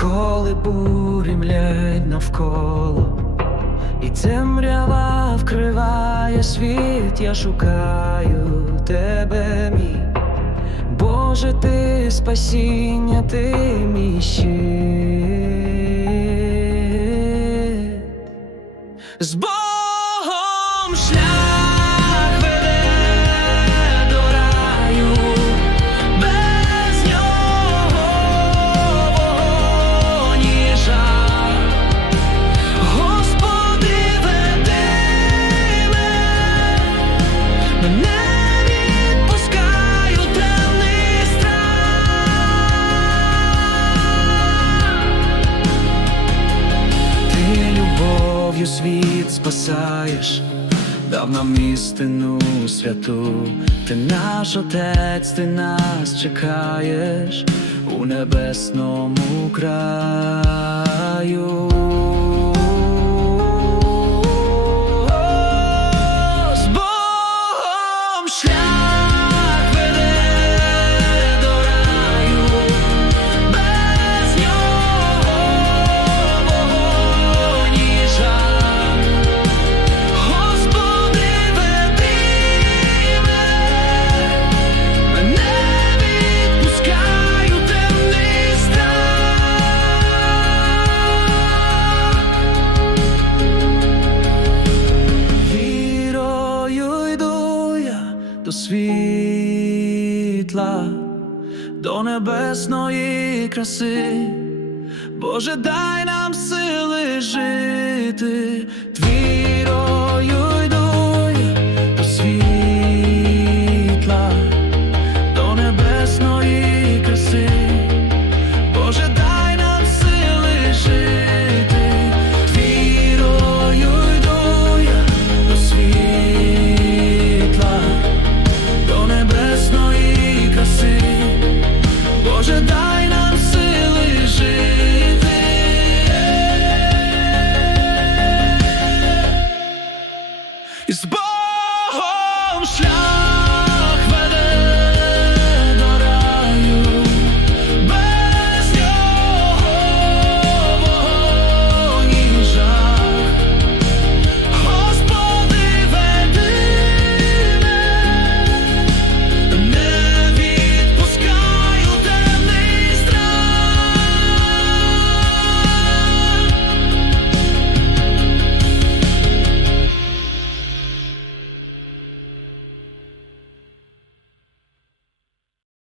коли бурі навколо, і темрява вкриває світ, я шукаю тебе, мій. Боже, ти спасіння, ти мій щит. Спасаєш, дав нам істину святу. Ти наш отець, ти нас чекаєш у небесному краю. До світла, до небесної краси. Боже, дай нам сили жити,